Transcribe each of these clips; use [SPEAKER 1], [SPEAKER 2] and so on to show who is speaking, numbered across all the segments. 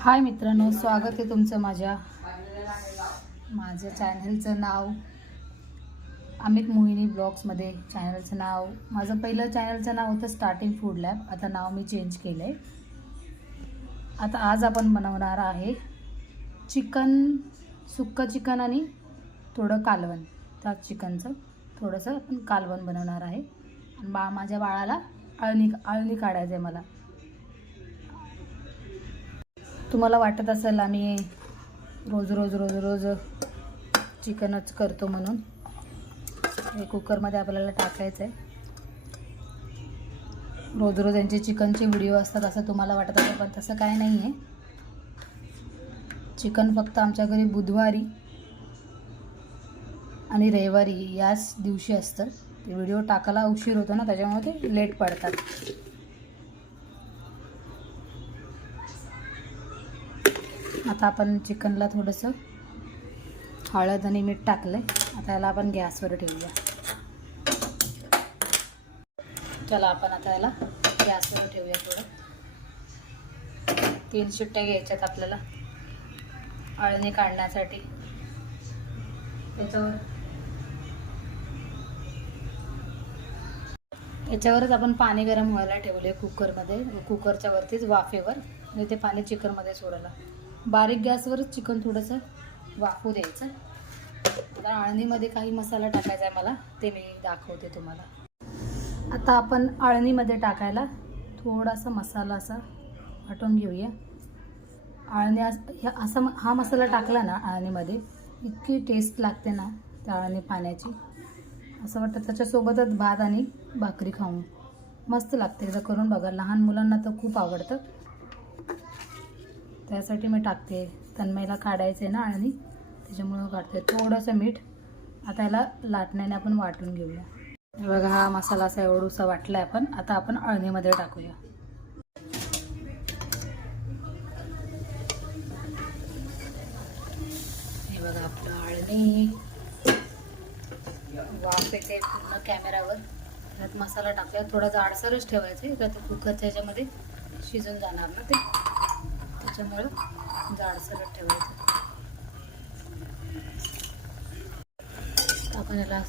[SPEAKER 1] हाय मित्रांनो स्वागत आहे तुमचं माझ्या माझ्या चॅनलचं नाव. अमित मोहिनी ब्लॉग्समध्ये चॅनलचं नाव. माझं पहिलं चॅनलचं नाव होतं स्टार्टिंग फूड लॅब आता नाव मी चेंज केलं आहे आता आज आपण बनवणार आहे चिकन सुक्कं चिकन आणि थोडं कालवण. त्या चिकनचं थोडंसं आपण कालवण बनवणार आहे. आणि बा माझ्या बाळाला अळणी अळणी काढायचं आहे मला. तुम्हाला वाटत असेल आम्ही रोज रोज रोज रोज चिकनच करतो म्हणून. हे कुकरमध्ये आपल्याला टाकायचं आहे रोज रोज यांचे चिकनचे व्हिडिओ असतात असं तुम्हाला वाटत असेल पण तसं काय नाही आहे चिकन फक्त आमच्या घरी बुधवारी आणि रविवारी याच दिवशी असतं. ते व्हिडिओ टाकायला उशीर होतो ना त्याच्यामुळे ते लेट पडतात. आता आपण चिकनला थोडंसं हळद आणि मीठ टाकलं आहे आता याला आपण गॅसवर ठेवूया. चला आपण आता याला गॅसवर ठेवूया थोडं. तीन शिट्ट्या घ्यायच्यात आपल्याला. अळणी काढण्यासाठी. त्याच्यावर याच्यावरच आपण पाणी गरम व्हायला ठेवले कुकरमध्ये कुकरच्या वरतीच वाफेवर. आणि ते पाणी चिकनमध्ये सोडायला. बारीक गॅसवरच चिकन थोडंसं वाफू द्यायचं. आता आळणीमध्ये काही मसाला टाकायचा आहे मला ते मी दाखवते तुम्हाला. आता आपण आळणीमध्ये टाकायला थोडासा मसाला असा वाटून घेऊया. आळणी ह्या असा म- हा मसाला टाकला ना आळणीमध्ये इतकी टेस्ट लागते ना त्या आळणी पाण्याची. असं वाटतं त्याच्यासोबतच भात आणि भाकरी खाऊन मस्त लागते. एकदा करून बघा. लहान मुलांना तर खूप आवडतं. त्यासाठी मी टाकते. तन्मयला काढायचं आहे ना आणि त्याच्यामुळं काढते. थोडंसं मीठ. आता याला लाटण्याने आपण वाटून घेऊया. हे बघा हा मसाला असा एवढूसा वाटला आहे आपण आता आपण अळणीमध्ये टाकूया. हे बघा आपलं अळणी. वाफ येते पूर्ण कॅमेरावर. त्यात मसाला टाकला थोडा जाडसरच ठेवायचं आहे का ते कुकरच्या ह्याच्यामध्ये शिजून जाणार ना ते? त्याच्यामुळं जाडसर ठेवायचं. आपण याला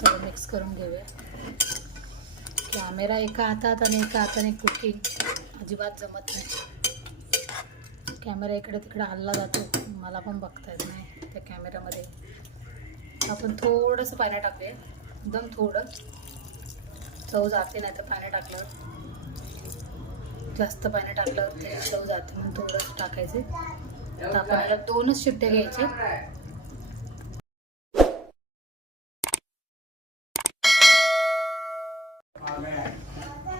[SPEAKER 1] थोडं मिक्स करून घेऊया. कॅमेरा एका हातात आणि एका हाताने कुकिंग अजिबात जमत नाही. कॅमेरा इकडे तिकडे हल्ला जातो. मला पण बघता येत नाही त्या कॅमेऱ्यामध्ये आपण थोडंसं पाणी टाकूया. एकदम थोडं. चव जाते नाही तर पाणी टाकलं जास्त पाणी टाकलं ते चव जाते. म्हणून थोडंच टाकायचे. तर आपण याला दोनच शिट्टे घ्यायचे.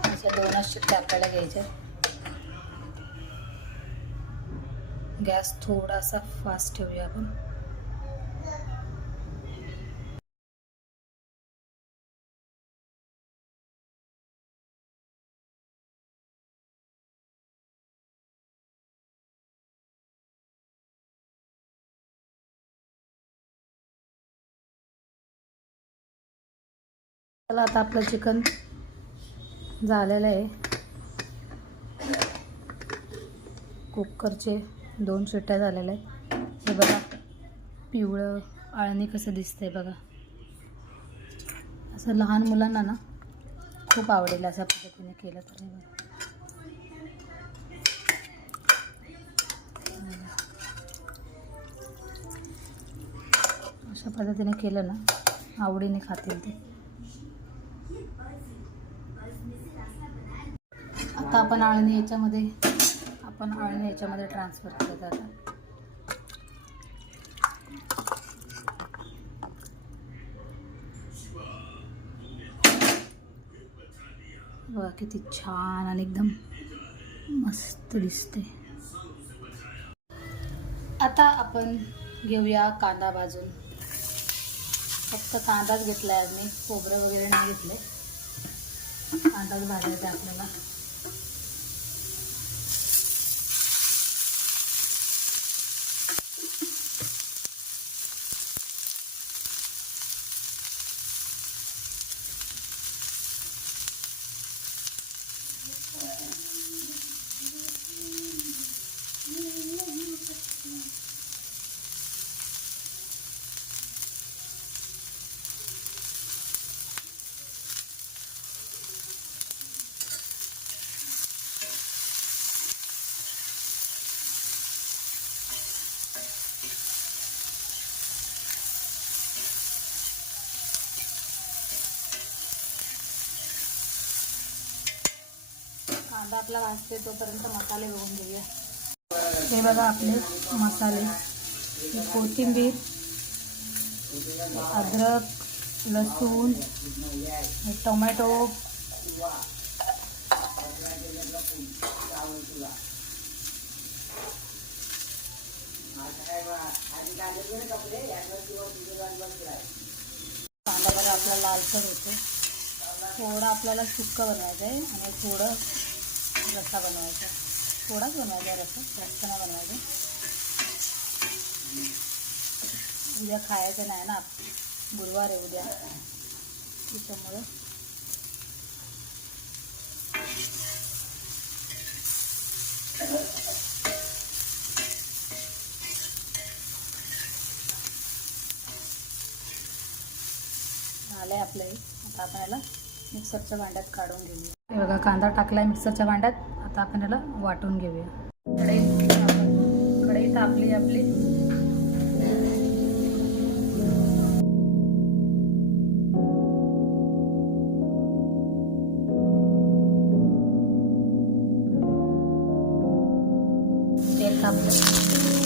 [SPEAKER 1] अशा दोनच शिट्टे आपल्याला घ्यायचे गॅस थोडासा फास्ट ठेवूया आपण. चला आता आपलं चिकन झालेलं आहे. कुकरचे दोन शिट्ट्या झालेल्या आहेत. हे बघा पिवळं आळणी कसं दिसतंय बघा. असं लहान मुलांना ना खूप आवडेल अशा पद्धतीने केलं तर. बघा. अशा पद्धतीने केलं ना आवडीने खातील ते. आता आपण आळणी याच्यामध्ये आपण आळणी याच्यामध्ये ट्रान्सफर केलं आता बघा किती छान आणि एकदम मस्त दिसते आता आपण घेऊया कांदा भाजून. फक्त कांदाच घेतला आहे आज मी खोबरं वगैरे नाही घेतले कांदाच भाजायचा आपल्याला. कांदा आपला वाजते तोपर्यंत मसाले बघून घेऊया. हे बघा आपले मसाले. कोथिंबीर अद्रक लसूण टोमॅटो. कांदा बघा आपला लालसर होतो थोडं आपल्याला सुक्क बनवायचं आहे आणि थोडं रस्सा बनवायचा. थोडाच बनवायचा रस्सा जास्त नाही बनवायचा. उद्या खायचं नाही ना. गुरुवार आहे उद्या. त्याच्यामुळं. झालं आहे आपलं आता आपण याला मिक्सरच्या भांड्यात काढून घेऊया. बघा कांदा टाकलाय मिक्सरच्या भांड्यात. आता आपण याला वाटून घेऊया. कढई कढई तापली आपली. तेल तापलं.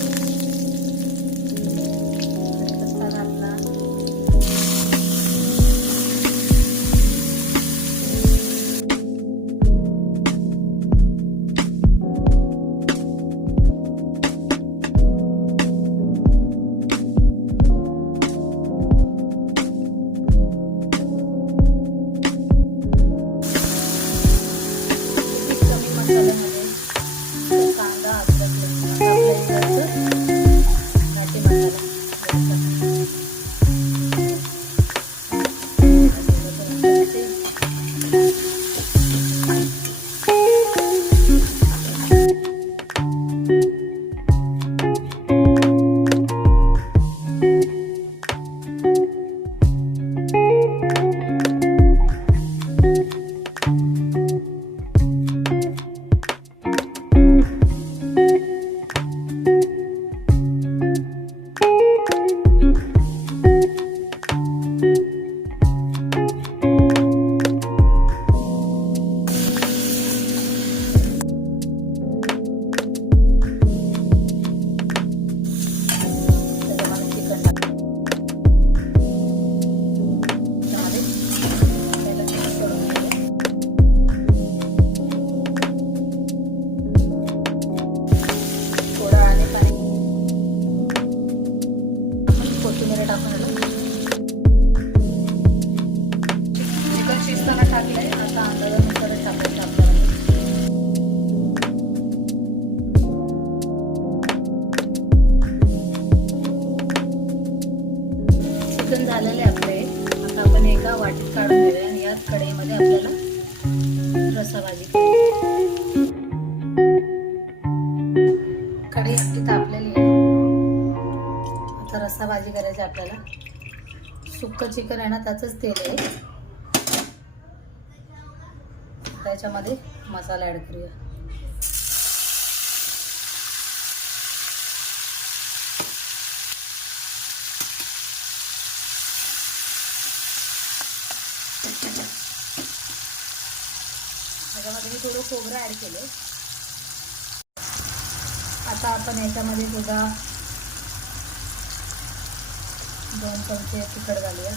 [SPEAKER 1] कढईमध्ये आपल्याला रसा भाजी करायची. कढई आपली तापलेली आहे. आता रसा भाजी करायची आपल्याला. सुक्क चिकन आहे ना त्याचंच तेल आहे. त्याच्यामध्ये मसाला ॲड करूया. त्याच्यामध्ये मी थोडं खोबरं ॲड केलं आता आपण याच्यामध्ये सुद्धा दोन चमचे तिखट घालूया.